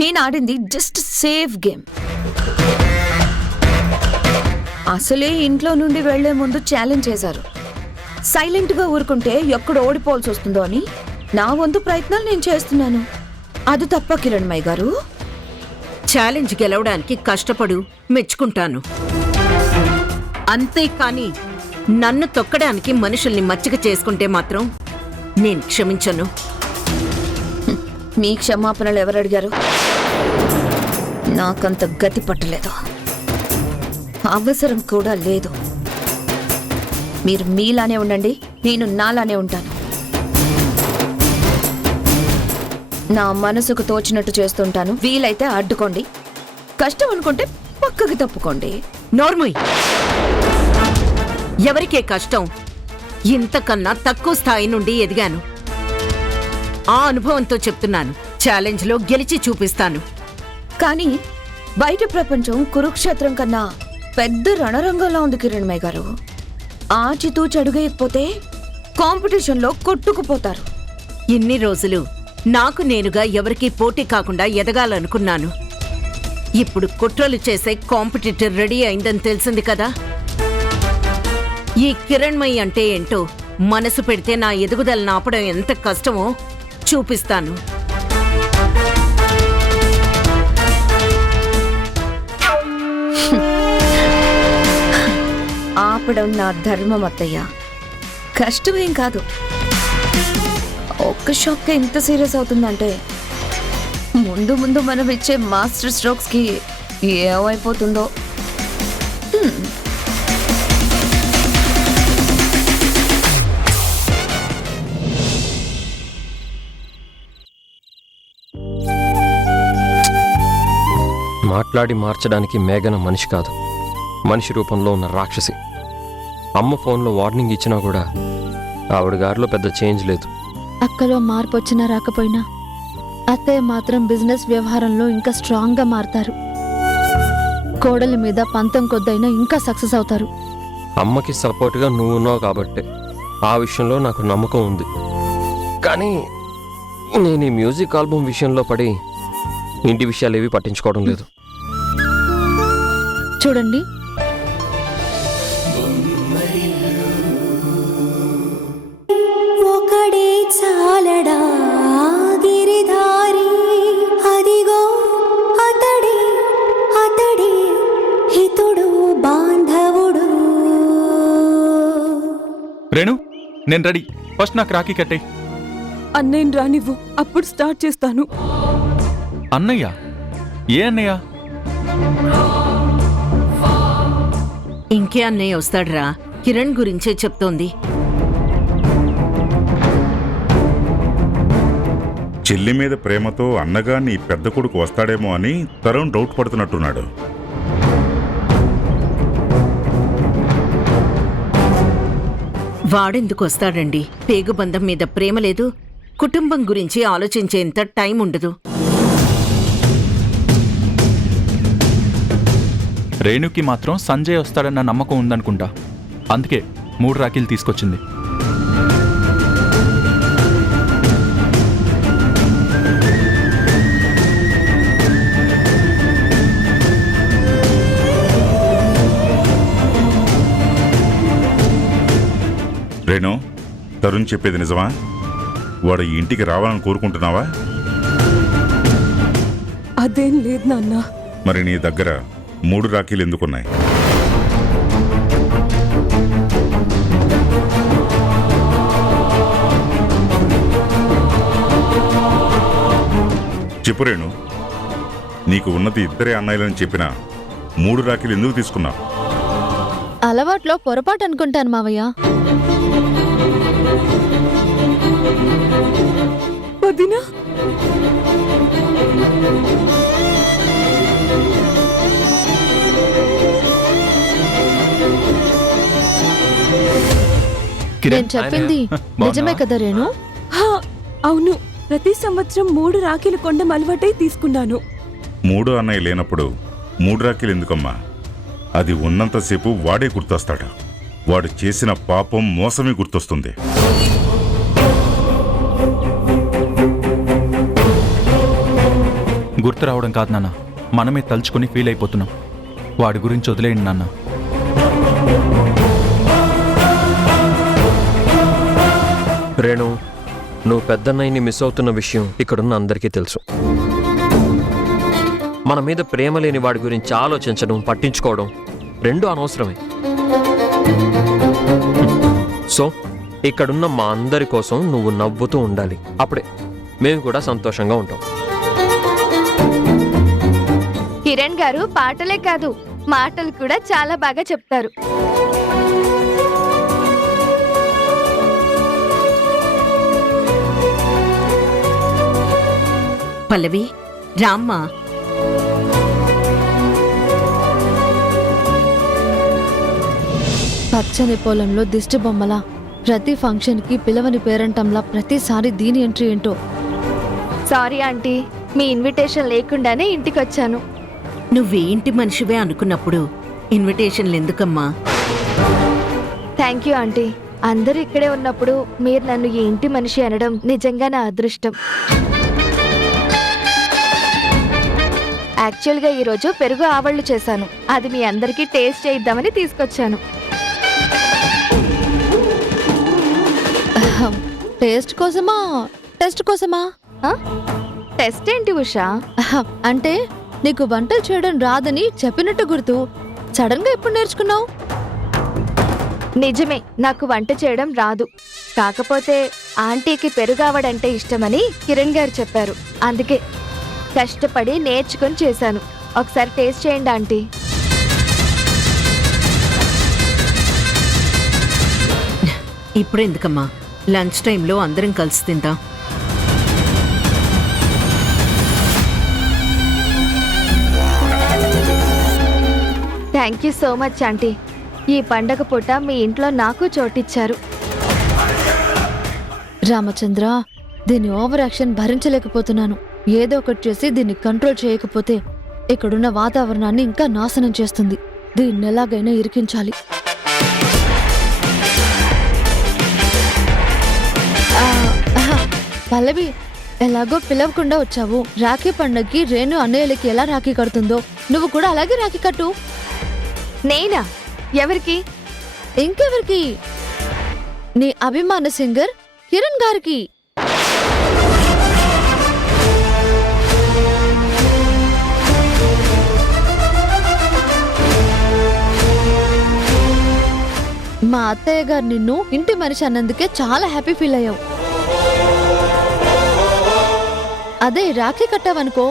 నేను ఆడింది జస్ట్ సేఫ్ గేమ్. అసలే ఇంట్లో నుండి వెళ్లే ముందు ఛాలెంజ్ చేశారు. సైలెంట్గా ఊరుకుంటే ఎక్కడ ఓడిపోవాల్సి వస్తుందో అని నా వంతు ప్రయత్నాలు నేను చేస్తున్నాను. అది తప్ప కిరణ్మయ్య గారు? ఛాలెంజ్ గెలవడానికి కష్టపడు, మెచ్చుకుంటాను. అంతేకాని నన్ను తొక్కడానికి మనుషుల్ని మచ్చిక చేసుకుంటే మాత్రం నేను క్షమించను. మీ క్షమాపణలు ఎవరు అడిగారు? నాకంత గతి పట్టలేదు, అవసరం కూడా లేదు. మీరు మీలానే ఉండండి, నేను నాలానే ఉంటాను. నా మనసుకు తోచినట్టు చేస్తుంటాను. వీలైతే అడ్డుకోండి, కష్టం అనుకుంటే పక్కకి తప్పుకోండి. నోర్ముయ్, ఎవరికే కష్టం? ఇంతకన్నా తక్కువ స్థాయి నుండి ఎదిగాను. ఆ అనుభవంతో చెప్తున్నాను, ఛాలెంజ్లో గెలిచి చూపిస్తాను. కానీ బయట ప్రపంచం కురుక్షేత్రం కన్నా పెద్ద రణరంగంలా ఉంది కిరణ్మయ్య గారు. ఆచితూచి అడుగేయకపోతే కాంపిటీషన్లో కొట్టుకుపోతారు. ఇన్ని రోజులు నాకు నేనుగా ఎవరికీ పోటీ కాకుండా ఎదగాలనుకున్నాను. ఇప్పుడు కుట్రలు చేసే కాంపిటీటర్ రెడీ అయిందని తెలిసింది కదా. ఈ కిరణ్మయి అంటే ఏంటో మనసు పెడితే నా ఎదుగుదలను ఆపడం ఎంత కష్టమో చూపిస్తాను. ఆపడం నా ధర్మం అత్తయ్య, కష్టమేం కాదు. ఒక్క షాక్ ఎంత సీరియస్ అవుతుందంటే ముందు ముందు మనం ఇచ్చే మాస్టర్ స్ట్రోక్స్ కి ఏమైపోతుందో. మాట్లాడి మార్చడానికి మేఘన మనిషి కాదు, మనిషి రూపంలో ఉన్న రాక్షసి. అమ్మ ఫోన్లో వార్నింగ్ ఇచ్చినా కూడా ఆవిడ గారిలో పెద్ద చేంజ్ లేదు. అక్కలో మార్పు వచ్చినా రాకపోయినా అత్తయ్య మాత్రం బిజినెస్ వ్యవహారంలో ఇంకా స్ట్రాంగ్గా మారతారు. కోడలి మీద పంతం కొద్దైనా ఇంకా సక్సెస్ అవుతారు. అమ్మకి సపోర్ట్గా నువ్వు ఉన్నావు కాబట్టి ఆ విషయంలో నాకు నమ్మకం ఉంది. కానీ నేను ఈ మ్యూజిక్ ఆల్బమ్ విషయంలో పడి ఇంటి విషయాలు ఏవి పట్టించుకోవడం లేదు. చూడండి, రేణు నేను రెడీ, ఫస్ట్ నాకు రాఖీ కట్టే. అన్నయ్యని రానివ్వు, అప్పుడు స్టార్ట్ చేస్తాను. అన్నయ్య? ఏ అన్నయ్య? ఇంకే అన్నయ్య వస్తాడ్రా, కిరణ్ గురించే చెప్తోంది. చెల్లి మీద ప్రేమతో అన్నగా నీ పెద్ద కొడుకు వస్తాడేమో అని తరుణ్ డౌట్ పడుతున్నట్టున్నాడు. వాడెందుకు వస్తాడండి? పేగుబంధం మీద ప్రేమ లేదు, కుటుంబం గురించి ఆలోచించేంత టైం ఉండదు. రేణుకి మాత్రం సంజయ్ వస్తాడన్న నమ్మకం ఉందనుకుంటా, అందుకే 3 రాఖీలు తీసుకొచ్చింది. రేణు, తరుణ్ చెప్పేది నిజమా? వాడు ఈ ఇంటికి రావాలని కోరుకుంటున్నావా? అదేం లేదు నాన్న. మరి నీ దగ్గర 3 రాఖీలు ఎందుకున్నాయి? చెప్పు రేణు, నీకు ఉన్నది 2 అన్నయ్యలని చెప్పిన 3 రాఖీలు ఎందుకు తీసుకున్నావు? అలవాట్లో పొరపాటు అనుకుంటాను మావయ్య. వదినా, నేను చెప్పింది నిజమే కదా రేణు? అవును. ప్రతి సంవత్సరం 3 రాఖీలు కొండం అలవాటై తీసుకున్నాను. 3 అన్నయ్య లేనప్పుడు 3 రాఖీలు ఎందుకమ్మా? అది ఉన్నంతసేపు వాడే గుర్తొస్తాడు. వాడు చేసిన పాపం మోసమే గుర్తొస్తుంది. గుర్తు రావడం కాదు నాన్న, మనమే తలుచుకుని ఫీల్ అయిపోతున్నాం. వాడి గురించి వదిలేయండి నాన్న. రేణు, నువ్వు పెద్దన్నయ్యని మిస్ అవుతున్న విషయం ఇక్కడున్న అందరికీ తెలుసు. మన మీద ప్రేమ లేని వాడి గురించి ఆలోచించడం, పట్టించుకోవడం రెండూ అనవసరమే. సో ఇక్కడున్న మా అందరి కోసం నువ్వు నవ్వుతూ ఉండాలి. అప్పుడే మేము కూడా సంతోషంగా ఉంటాం. కిరణ్ గారు పాటలే కాదు, మాటలు కూడా చాలా బాగా చెప్తారు. పల్లవి, రామ్మా. పచ్చని పొలంలో దిష్టి బొమ్మలా, ప్రతి ఫంక్షన్కి పిలవని పేరంటంలా ప్రతిసారి దీని ఎంట్రీ ఏంటో. సారీ ఆంటీ, మీ ఇన్విటేషన్ లేకుండానే ఇంటికి వచ్చాను. నువ్వేంటి మనిషివే అనుకున్నప్పుడు ఇన్విటేషన్లు ఎందుకమ్మా? Thank you aunty. అందరూ ఇక్కడే ఉన్నప్పుడు మీరు నన్ను ఈ ఇంటి మనిషి అనడం నిజంగా నా అదృష్టం. యాక్చువల్గా ఈరోజు పెరుగు ఆవళ్ళు చేశాను. అది మీ అందరికీ టేస్ట్ చేయిద్దామని తీసుకొచ్చాను. టేస్ట్ కోసమా, టెస్ట్ కోసమా? టెస్ట్ ఏంటి ఉషా? అంటే నీకు వంటలు చేయడం రాదని చెప్పినట్టు గుర్తు. సడన్ గా ఎప్పుడు నేర్చుకున్నావు? నిజమే, నాకు వంట చేయడం రాదు. కాకపోతే ఆంటీకి పెరుగావడంటే ఇష్టమని కిరణ్ గారు చెప్పారు. అందుకే కష్టపడి నేర్చుకుని చేశాను. ఒకసారి టేస్ట్ చేయండి ఆంటీ. ఇప్పుడు ఎందుకమ్మా, లంచ్ టైంలో అందరం కలిసి తిందాం. Thank you so much aunty. ఈ పండగ పూట మీ ఇంట్లో నాకు చోటిచ్చారు. రామచంద్ర, దీని ఓవర్ యాక్షన్ భరించలేకపోతున్నాను. ఏదో ఒకటి చేసి దీన్ని కంట్రోల్ చేయకపోతే ఇక్కడున్న వాతావరణాన్ని ఇంకా నాశనం చేస్తుంది. దీన్ని ఎలాగైనా ఇరికించాలి. పల్లవి, ఎలాగో పిలవకుండా వచ్చావు. రాఖీ పండగకి రేణు అన్నయ్యలకి ఎలా రాఖీ కడుతుందో నువ్వు కూడా అలాగే రాఖీ కట్టు. నేనా? ఎవరికి? ఇంకెవరికి? నీ అభిమాన సింగర్ కిరణ్ గారికి. మా అత్తయ్య గారు నిన్ను ఇంటి మనిషి అన్నందుకే చాలా హ్యాపీ ఫీల్ అయ్యావు. అదే రాఖీ కట్టావనుకో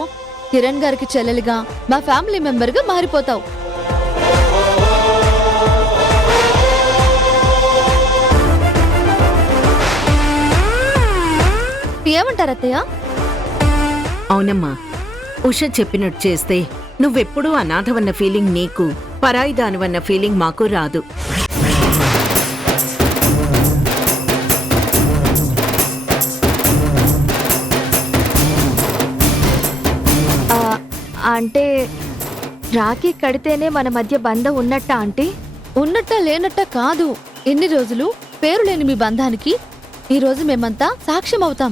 కిరణ్ గారికి చెల్లెలిగా మా ఫ్యామిలీ మెంబర్గా మారిపోతావు. ఏమంటారు అత్తయ్య? అవునమ్మా, ఉష చెప్పినట్టు చేస్తే నువ్వెప్పుడూ అనాథవన్న ఫీలింగ్ నీకు, పరాయిదానివన్న ఫీలింగ్ మాకు రాదు. అంటే రాఖీ కడితేనే మన మధ్య బంధం ఉన్నట్ట ఆంటీ? ఉన్నట్ట లేనట్ట కాదు. ఎన్ని రోజులు పేరు లేని మీ బంధానికి ఈ రోజు మేమంతా సాక్ష్యం అవుతాం.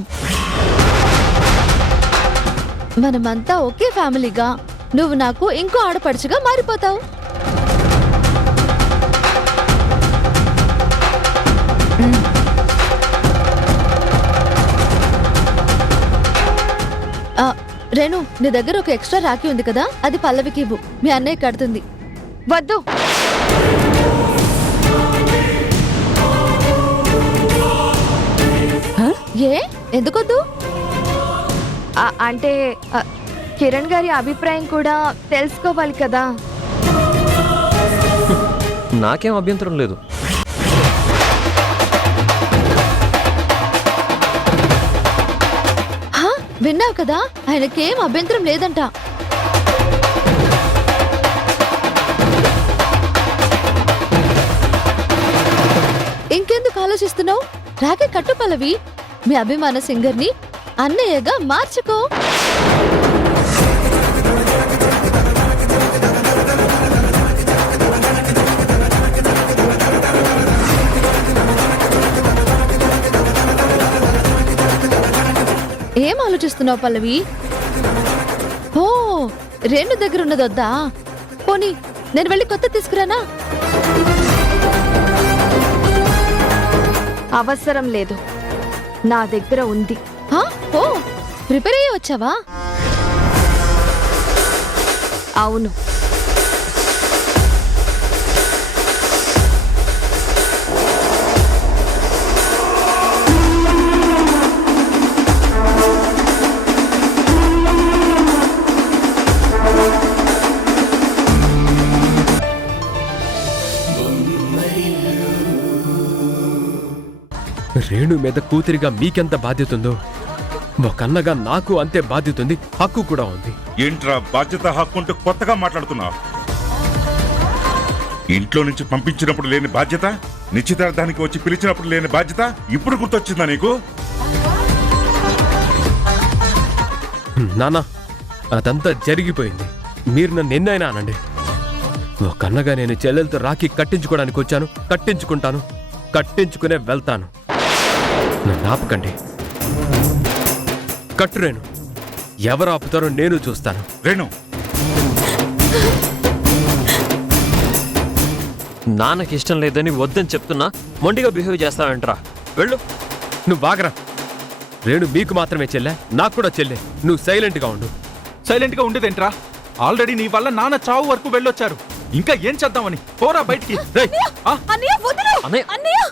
మనమంతా ఒకే ఫ్యామిలీగా నువ్వు నాకు ఇంకో ఆడపడుచుగా మారిపోతావు. రేణు, నీ దగ్గర ఒక ఎక్స్ట్రా రాఖీ ఉంది కదా, అది పల్లవికి ఇవ్వు. మీ అన్నయ్య కడుతుంది. వద్దు. ఏ ఎందుకొద్దు? అంటే కిరణ్ గారి అభిప్రాయం కూడా తెలుసుకోవాలి కదా. నాకేం అభ్యంతరం లేదు. విన్నావు కదా, ఆయనకేం అభ్యంతరం లేదంట. ఇంకెందుకు ఆలోచిస్తున్నావు? రాఖీ కట్టు పల్లవి. మీ అభిమాన సింగర్ని అన్నయ్యగా మార్చుకో. ఏం ఆలోచిస్తున్నావు పల్లవి? ఓ, రెండు దగ్గర ఉన్నదొద్దా? పోనీ నేను వెళ్ళి కొత్త తీసుకురానా? అవసరం లేదు, నా దగ్గర ఉంది. ఓ, ప్రిపేర్ అయ్యి వచ్చావా? అవును. రేణు మీద కూతురిగా మీకెంత బాధ్యత ఉందో ఒక అన్నగా నాకు అంతే బాధ్యత ఉంది, హక్కు కూడా ఉంది. ఏంట్రా బాధ్యత హక్కుంటూ కొత్తగా మాట్లాడుతున్నావు? ఇంట్లో నుంచి పంపించినప్పుడు లేని బాధ్యత, నిశ్చితార్థానికి వచ్చి పిలిచినప్పుడు లేని బాధ్యత ఇప్పుడు గుర్తొచ్చిందా నీకు? నానా, అదంతా జరిగిపోయింది. మీరు నన్ను ఎన్నైనా అనండి. ఒక అన్నగా నేను చెల్లెలతో రాఖీ కట్టించుకోవడానికి వచ్చాను, కట్టించుకుంటాను, కట్టించుకునే వెళ్తాను. నన్ను ఆపకండి. కట్టు రేణు. ఎవరు ఆపుతారో నేను చూస్తాను. రేణు, నాన్నకి ఇష్టం లేదని వద్దని చెప్తున్నా మొండిగా బిహేవ్ చేస్తావంటరా? వెళ్ళు. నువ్వు బాగరా. రేణు మీకు మాత్రమే చెల్లె, నాకు కూడా చెల్లె. నువ్వు సైలెంట్గా ఉండు. సైలెంట్గా ఉండేదేంట్రా? ఆల్రెడీ నీ వల్ల నాన్న చావు వరకు వెళ్ళొచ్చారు. ఇంకా ఏం చేద్దామని? పోరా బయటికి. అన్నయ్య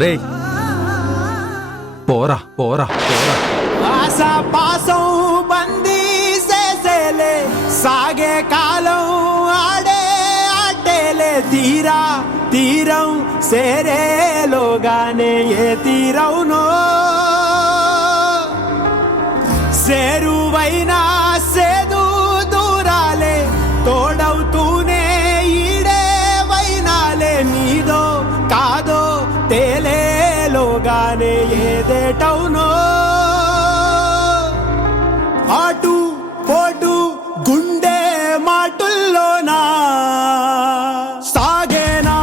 రే పోరా పోరా పోరా. ఆశా పాసం బందీ చేసేలే సాగే కాలం ఆడే ఆటేలే తీరా తీరం సేరేలోగానే ఏ తీరవునో సేరువైనా సేదు దూరాలే తోడవుతూనే ఈడే వైనాలే నీదో కాదో తేలేలోగానే ఏదేటవునో ఆటు పోటు గుండె మాటుల్లోనా సాగేనా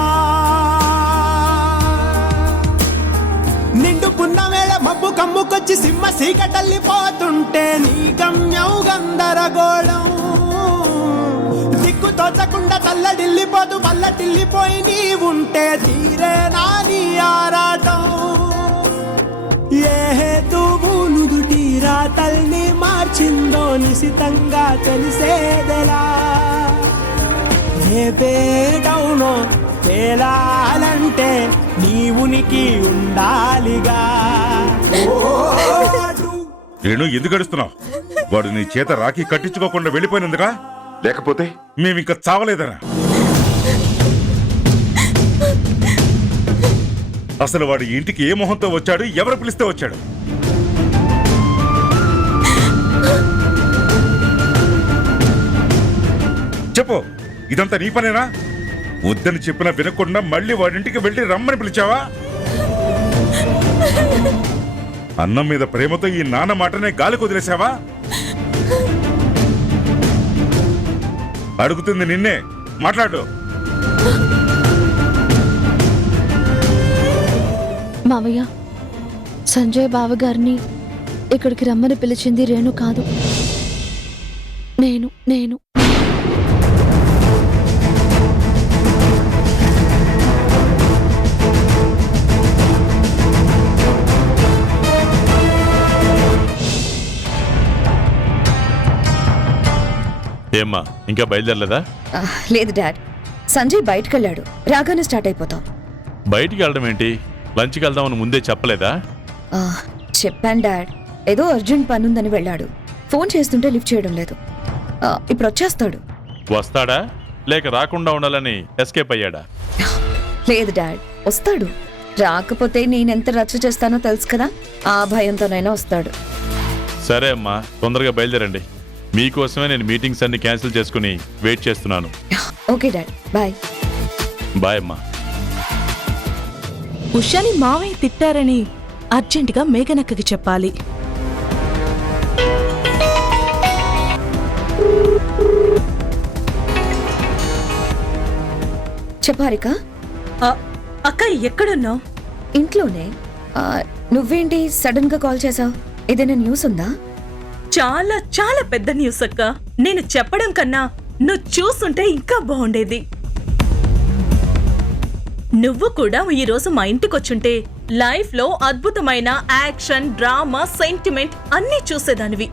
నిండు పున్నమేళ మబ్బు కమ్ముకొచ్చి సింహ సీకటల్లిపోతుంటే నీ గమ్యం గందరగోళం దిక్కు తోచకుండా తల్లడిల్లిపోతూ పల్లటిల్లిపోయి నీ ఉంటే తీరేనా నీ ఆరాటం ఏ హేతువు నుదుటి రాతల్ని మార్చిందో నిశితంగా తెలిసేదెలా రేపేటవునో తేలాలంటే నీ ఉనికి ఉండాలిగా రేణు ఎందుకు గడుస్తున్నావు? వాడు నీ చేత రాఖీ కట్టించుకోకుండా వెళ్ళిపోయినందుకా, లేకపోతే మేమింక చావలేదనా? అసలు వాడు ఇంటికి ఏ మొహంతో వచ్చాడు? ఎవరు పిలిస్తే వచ్చాడు? చెప్పు, ఇదంతా నీ పనేనా? వద్దని చెప్పినా వినకుండా మళ్ళీ వాడింటికి వెళ్ళి రమ్మని పిలిచావా? అన్నం మీద ప్రేమతో ఈ నాన్న మాటనే గాలి కుదిలేశావా? అడుగుతుంది నిన్నే, మాట్లాడు. మావయ్య, సంజయ్ బావగారిని ఇక్కడికి రమ్మని పిలిచింది రేణు కాదు, నేను నేను ఏమ్మా ఇంకా బయలుదేరలేదా? లేదు డాడ్, సంజయ్ బయటకు వెళ్ళాడు, రాగానే స్టార్ట్ అయిపోతాం. బయటికి వెళ్ళడం ఏంటి? లంచ్కి వెళ్దామని ముందే చెప్పలేదా? చెప్పాను డాడ్, ఏదో అర్జెంట్ పని ఉందని వెళ్ళాడు. ఫోన్ చేస్తుంటే లిఫ్ట్ చేయడం లేదు. ఇప్పుడు వచ్చేస్తాడు. వస్తాడా లేక రాకుండా ఉండాలని ఎస్కేప్ అయ్యాడా? లేదు డాడ్, వస్తాడు. రాకపోతే నేనెంత రచ్చ చేస్తానో తెలుసు కదా, ఆ భయంతోనైనా వస్తాడు. సరే అమ్మా, తొందరగా బయలుదేరండి. మీకోసమే నేను మీటింగ్స్ అన్ని క్యాన్సిల్ చేసుకుని వెయిట్ చేస్తున్నాను. Okay dad, bye. బాయ్ అమ్మా. ఉషాని మావయ్య తిట్టారని అర్జెంటుగా మేఘనక్కకి చెప్పాలి. చెప్పారిక? అక్క ఎక్కడున్నావు? ఇంట్లోనే. నువ్వేంటి సడన్ గా కాల్ చేసావు? ఏదైనా న్యూస్ ఉందా? చాలా చాలా పెద్ద న్యూస్ అక్క. నేను చెప్పడం కన్నా నువ్వు చూస్తుంటే ఇంకా బాగుండేది. నువ్వు కూడా ఈరోజు మా ఇంటికొచ్చుంటే లైఫ్ లో అద్భుతమైన యాక్షన్, డ్రామా, సెంటిమెంట్ అన్నీ చూసేదానివి.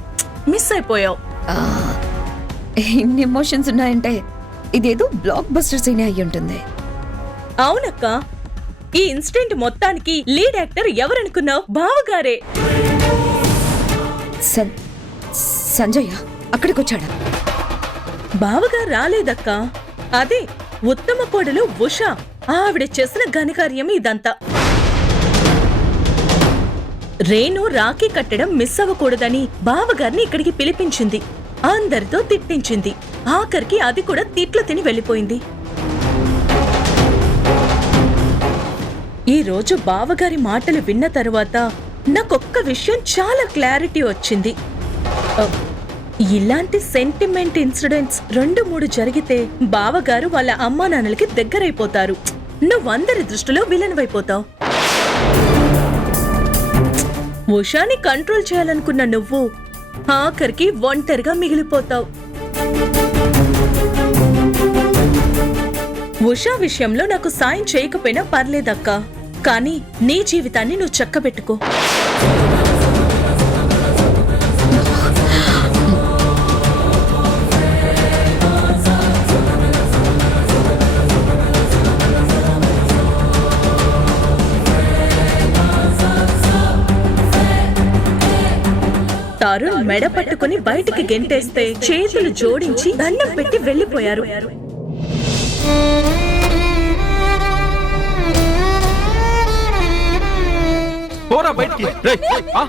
మిస్ అయిపోయావు. ఇన్ని ఎమోషన్స్ ఉన్నాయంటే ఇదేదో బ్లాక్ బస్టర్ సీన్ అయి ఉంటుంది. అవునక్క, ఈ ఇన్సిడెంట్ మొత్తానికి లీడ్ యాక్టర్ ఎవరనుకున్నావు? బావగారే. సంజయ్ అక్కడికొచ్చాడా? బావగారు రాలేదక్క. అదే ఉత్తమ కోడలు ఉషా, ఆవిడ చేసిన ఘనకార్యం ఇదంతా. రేణు రాఖీ కట్టడం మిస్ అవ్వకూడదని బావగారిని ఇక్కడికి పిలిపించింది. అందరితో తిట్టించింది. ఆఖరికి అది కూడా తిట్లు తిని వెళ్ళిపోయింది. ఈ రోజు బావగారి మాటలు విన్న తరువాత నాకొక్క విషయం చాలా క్లారిటీ వచ్చింది. ఇలాంటి సెంటిమెంట్ ఇన్సిడెంట్స్ 2-3 జరిగితే బావగారు వాళ్ళ అమ్మా నాన్నలకి దగ్గరైపోతారు. నువ్వందరి దృష్టిలో విలన్ వైపోతావు. ఉషాని కంట్రోల్ చేయాలనుకున్న నువ్వు ఆఖరికి ఒంటరిగా మిగిలిపోతావు. ఉషా విషయంలో నాకు సాయం చేయకపోయినా పర్లేదక్కా, కానీ నీ జీవితాన్ని నువ్వు చక్కబెట్టుకో. తరుణ్ మెడ పట్టుకుని బయటికి గెంటేస్తే చేతులు జోడించి దండం పెట్టి వెళ్లిపోయారు. పోరా బయటికి. రేయ్, ఆ?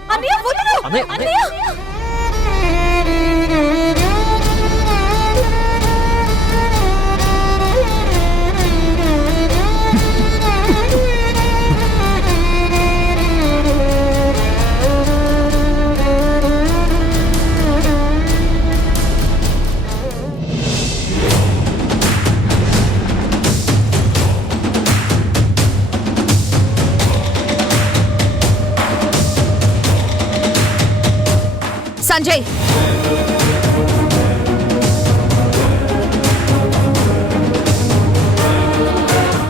సంజయ్